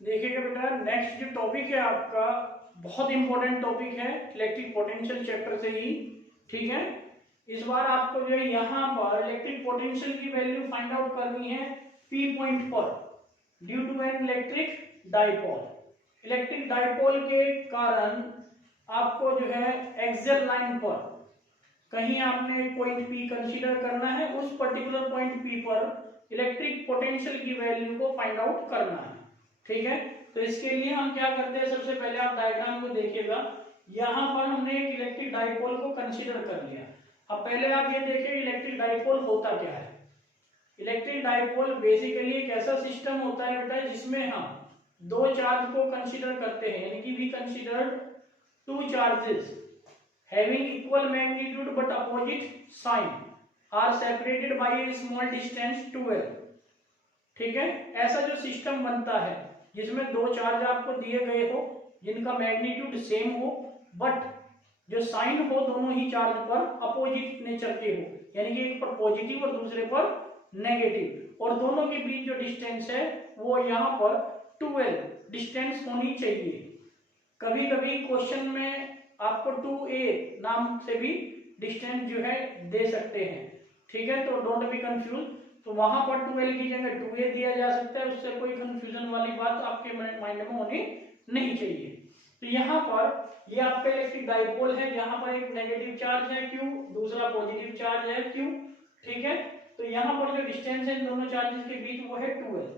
देखिएगा बेटा, नेक्स्ट जो टॉपिक है आपका बहुत इंपॉर्टेंट टॉपिक है इलेक्ट्रिक पोटेंशियल चैप्टर से ही, ठीक है। इस बार आपको जो है यहाँ पर इलेक्ट्रिक पोटेंशियल की वैल्यू फाइंड आउट करनी है पी पॉइंट पर due to an electric dipole. Electric dipole के कारण आपको जो है एक्सियल लाइन पर कहीं आपने पॉइंट पी कंसीडर करना है, उस पर्टिकुलर पॉइंट पी पर इलेक्ट्रिक पोटेंशियल की वैल्यू को फाइंड आउट करना है, ठीक है। तो इसके लिए हम क्या करते हैं, सबसे पहले आप डायग्राम को देखिएगा। यहाँ पर हमने एक इलेक्ट्रिक डाइपोल को कंसीडर कर लिया। अब पहले आप ये देखिए इलेक्ट्रिक डाइपोल होता क्या है। इलेक्ट्रिक डाइपोल बेसिकली एक ऐसा सिस्टम होता है बेटा जिसमें हम दो चार्ज को कंसीडर करते हैं, यानी कि we consider two charges having equal magnitude but opposite sign are separated by a small distance 2l, ठीक है। ऐसा जो सिस्टम बनता है जिसमें दो चार्ज आपको दिए गए हो जिनका मैग्नीट्यूड सेम हो बट जो साइन हो दोनों ही चार्ज पर अपोजिट नेचर के हो, यानी कि एक पर पॉजिटिव और दूसरे पर नेगेटिव, और दोनों के बीच जो डिस्टेंस है वो यहाँ पर 2l डिस्टेंस होनी चाहिए। कभी कभी क्वेश्चन में आपको 2a नाम से भी डिस्टेंस जो है दे सकते हैं, ठीक है। तो डोंट बी कंफ्यूज, तो वहां पर 2l की जगह 2a दिया जा सकता है, उससे कोई कंफ्यूजन वाली बात आपके माइंड में होनी नहीं चाहिए। तो यहाँ पर ये आपका इलेक्ट्रिक डाइपोल है, यहाँ पर एक नेगेटिव चार्ज है Q, दूसरा पॉजिटिव चार्ज है Q, ठीक है। तो यहाँ पर जो डिस्टेंस है इन दोनों चार्जेस के बीच वो है 2l।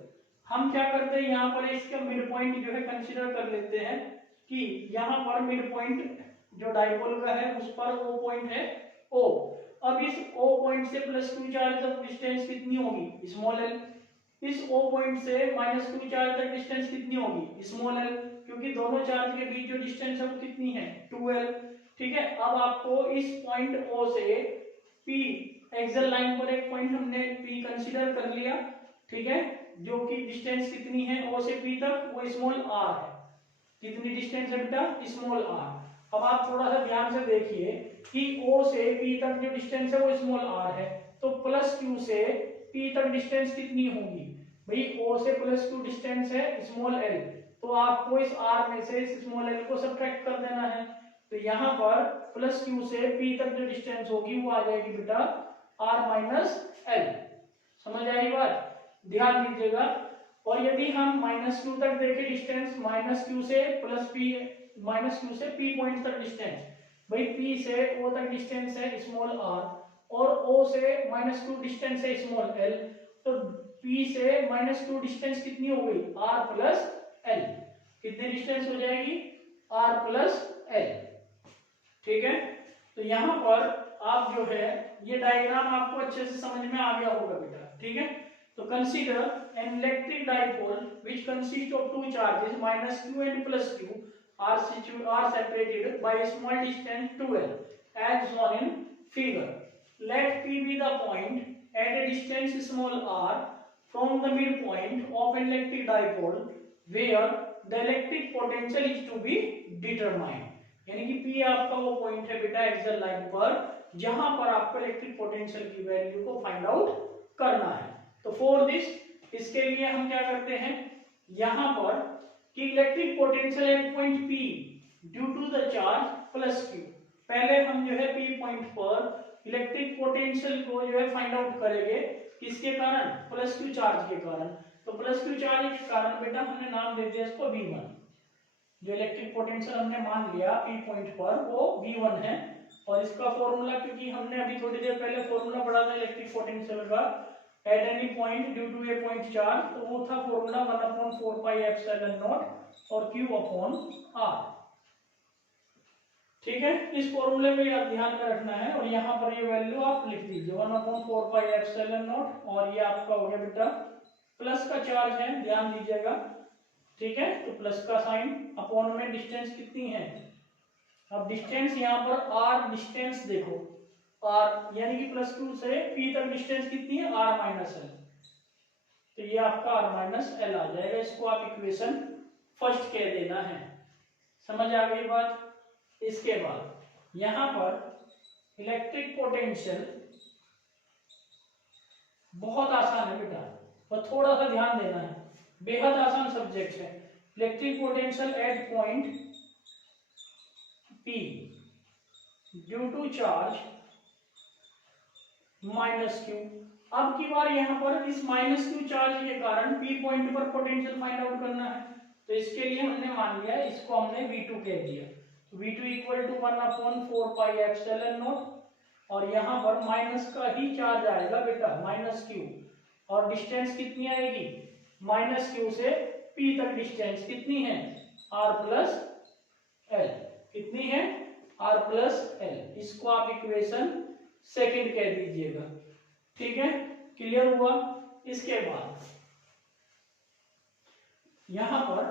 हम क्या करते हैं, यहाँ पर इसका मिड पॉइंट जो है कंसिडर कर लेते हैं कि यहाँ पर मिड पॉइंट जो डाइपोल का है उस पर वो पॉइंट है O। अब इस O पॉइंट से प्लस Q चार्ज तक डिस्टेंस कितनी होगी, स्मॉल l। इस O पॉइंट से माइनस Q चार्ज तक डिस्टेंस कितनी होगी, स्मॉल l, क्योंकि दोनों चार्ज के बीच जो डिस्टेंस है वो कितनी है 2l, ठीक है। अब आपको इस पॉइंट O से P एक्सियल लाइन पर एक पॉइंट हमने P कंसीडर कर लिया, ठीक है, जो कि डिस्टेंस कितनी है O से P तक, वो स्मॉल r है। कितनी डिस्टेंस है बेटा, स्मॉल r। अब आप थोड़ा सा ध्यान से देखिए कि O से P तक जो डिस्टेंस है वो स्मॉल r है, तो प्लस Q से P तक डिस्टेंस कितनी होगी भाई, O से प्लस Q डिस्टेंस है स्मॉल l, तो आपको इस r में से इस स्मॉल l को सब्ट्रैक्ट कर देना है। तो यहाँ पर प्लस Q से P तक जो डिस्टेंस होगी वो आ जाएगी बेटा r माइनस l। समझ आई बात, ध्यान दीजिएगा। और यदि हम माइनस Q तक देखें डिस्टेंस, माइनस Q से प्लस P, माइनस Q से P पॉइंट तक डिस्टेंस, भाई P से O तक डिस्टेंस है स्मॉल r और O से माइनस Q डिस्टेंस है स्मॉल l, तो P से माइनस Q डिस्टेंस कितनी हो गई r प्लस l। कितनी डिस्टेंस हो जाएगी, r प्लस l, ठीक है। तो यहाँ पर आप जो है ये डायग्राम आपको अच्छे से समझ में आ गया होगा बेटा, ठीक है। तो consider N electric dipole which consist of two charges minus Q and plus Q are separated by a small distance 2l as shown in figure. Let P be the point at a distance small r from the midpoint of an electric dipole where the electric potential is to be determined. यानी कि P आपका वो point है बेटा axial line पर जहां पर आपको इलेक्ट्रिक पोटेंशियल की वैल्यू को फाइंड आउट करना है। तो फॉर दिस, इसके लिए हम क्या करते हैं, यहां पर कि electric potential at point P due to the charge plus Q, पहले हम जो है P पॉइंट पर इलेक्ट्रिक पोटेंशियल को जो है फाइंड आउट करेंगे, किसके कारण, प्लस Q चार्ज के कारण। तो प्लस Q चार्ज के कारण बेटा हमने नाम दे दिया इसको V1। जो इलेक्ट्रिक पोटेंशियल हमने मान लिया P पॉइंट पर वो V1 है, और इसका फॉर्मूला, क्योंकि हमने अभी थोड़ी देर पहले फॉर्मूला पढ़ा था इलेक्ट्रिक पोटेंशियल का at any point due to a point charge, तो वो था फॉर्मूला 1/4 पाई एप्सिलॉन नॉट और Q अपॉन R, ठीक है। इस फॉर्मूले में आप ध्यान में रखना है, और यहाँ पर ये वैल्यू आप लिख दीजिए 1/4 पाई एप्सिलॉन नॉट, और ये आपका हो गया बेटा प्लस का चार्ज है, ध्यान दीजिएगा, ठीक है। तो प्लस का साइन, अपॉन में डिस्टेंस कितनी है, अब डिस्टेंस यहाँ पर r डिस्टेंस देखो r, यानी कि प्लस Q से P तक डिस्टेंस कितनी है r माइनस l, तो ये आपका r माइनस l आ जाएगा। इसको आप इक्वेशन फर्स्ट कह देना है, समझ आ गई बात। इसके बाद यहाँ पर इलेक्ट्रिक पोटेंशियल बहुत आसान है बेटा, और थोड़ा सा ध्यान देना है, बेहद आसान सब्जेक्ट है। Electric potential at point P due to charge minus Q. अब की बार यहाँ पर इस माइनस क्यू चार्ज के कारण P पॉइंट पर पोटेंशियल फाइंड आउट करना है, तो इसके लिए हमने मान लिया इसको हमने V2 कह दिया। V2 equal to 1/4 pi epsilon naught, और यहाँ पर माइनस का ही चार्ज आएगा बेटा, माइनस क्यू, और डिस्टेंस कितनी आएगी माइनस क्यू से P तक डिस्टेंस कितनी है R प्लस एल, कितनी है R प्लस एल। इसको आप इक्वेशन सेकंड कह दीजिएगा, ठीक है, क्लियर हुआ। इसके बाद यहां पर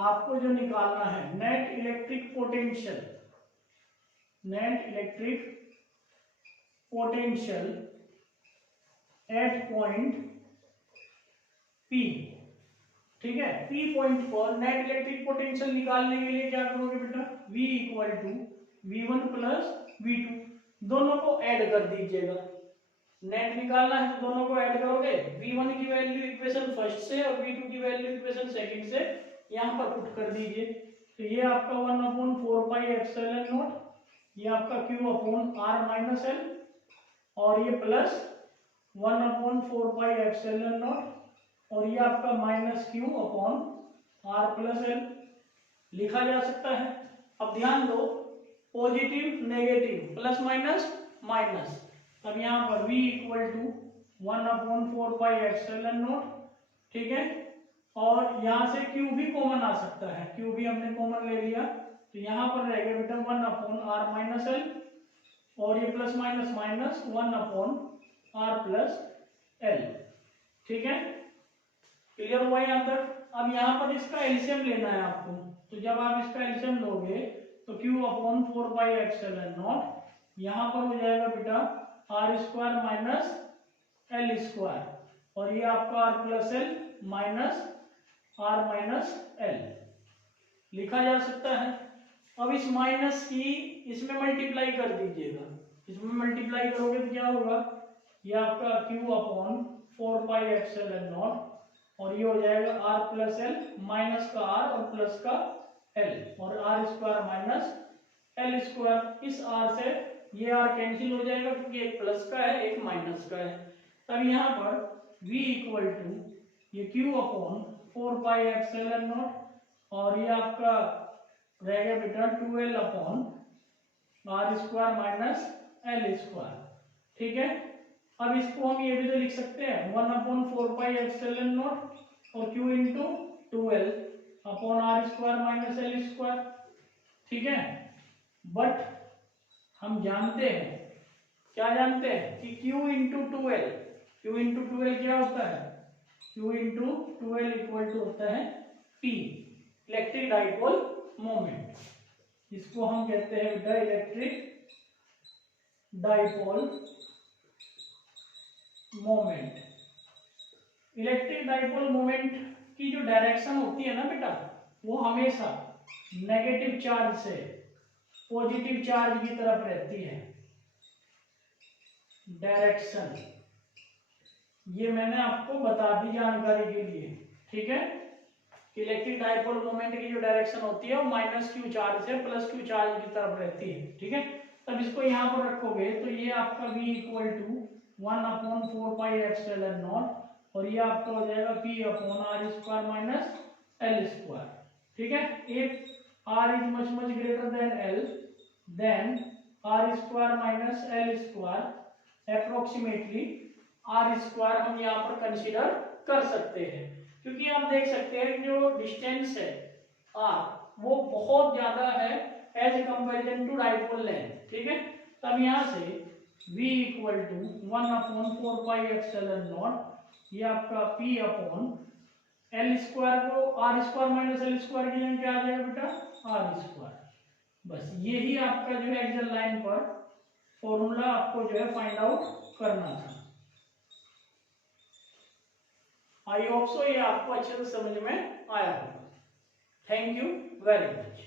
आपको जो निकालना है net electric potential, net electric potential at point P, ठीक है। P पॉइंट पर नेट इलेक्ट्रिक पोटेंशियल निकालने के लिए क्या करोगे बेटा, V equal to V1 plus V2, दोनों को ऐड कर दीजिएगा। नेट निकालना है तो दोनों को ऐड करोगे, V1 की वैल्यू इक्वेशन फर्स्ट से और V2 की वैल्यू इक्वेशन सेकंड से यहाँ पर पुट कर दीजिए। तो ये आपका 1/4 पाई एप्सिलॉन नॉट, ये आपका Q upon R minus L, और ये प्लस 1/4 पाई एप्सिलॉन नॉट, और ये आपका minus Q upon R plus L लिखा जा सकता है। अब ध्यान दो, positive negative plus minus minus, अब यहाँ पर V equal to 1/4 pi epsilon naught, ठीक है, और यहाँ से Q भी कॉमन आ सकता है, Q भी हमने कॉमन ले लिया, तो यहाँ पर रहेगा बेटा 1/R माइनस एल, और ये plus minus minus 1/R plus L, ठीक है, क्लियर हुआ यहाँ तक। अब यहाँ पर इसका एलसीएम लेना है आपको, तो जब आप इसका एलसीएम लोगे तो Q/4 पाई एप्सिलॉन नॉट यहाँ पर हो जाएगा बेटा R square minus L square, और ये आपका R plus L minus R minus L लिखा जा सकता है। अब इस माइनस की इसमें मल्टीप्लाई कर दीजिएगा, इसमें मल्टीप्लाई करोगे तो क्या होगा, ये आपका Q/4 पाई एप्सिलॉन नॉट, और ये हो जाएगा R प्लस एल, माइनस का R और प्लस का एल, और R square minus L square. इस R से ये R कैंसिल हो जाएगा क्योंकि एक प्लस का है एक माइनस का है। तब यहाँ पर V इक्वल टू ये Q/4 पाई एप्सिलॉन नॉट, और ये आपका रहेगा बेटा 12/R square minus L square, ठीक है। अब इसको हम ये भी तो लिख सकते हैं 1/4 पाई एप्सिलॉन नॉट और Q into 12/R square minus L square, ठीक है। बट हम जानते हैं, क्या जानते हैं कि Q इंटू 12 क्या होता है, Q इंटू 12 इक्वल टू होता है P, इलेक्ट्रिक डाइपोल मोमेंट। इसको हम कहते हैं बेटा electric dipole moment. Electric dipole moment की जो डायरेक्शन होती है ना बेटा, वो हमेशा नेगेटिव चार्ज से पॉजिटिव चार्ज की तरफ रहती है। डायरेक्शन ये मैंने आपको बता दी जानकारी के लिए, ठीक है, कि इलेक्ट्रिक डाइपोल मोमेंट की जो डायरेक्शन होती है वो माइनस क्यू चार्ज से प्लस क्यू चार्ज की तरफ रहती है, ठीक है। तब इसको यहाँ पर रखोगे तो ये आपका V equal to 1/4 pi epsilon naught, और ये आपका हो जाएगा P/R square minus L square, ठीक है। If R is much much greater than L, then R square minus L square approximately R square हम यहाँ पर कंसीडर कर सकते हैं, क्योंकि आप देख सकते हैं जो डिस्टेंस है R वो बहुत ज्यादा है as comparison to dipole length, ठीक है। तब यहाँ से V equal to 1/4 pi epsilon naught, ये आपका P अपॉन एल स्क्वायर को R square minus L square की जगह क्या आ जाएगा बेटा R स्क्वायर। बस यही आपका जो है एक्सल लाइन पर फॉर्मूला आपको जो है फाइंड आउट करना था। आई होप सो ये आपको अच्छे से समझ में आया होगा। Thank you very much.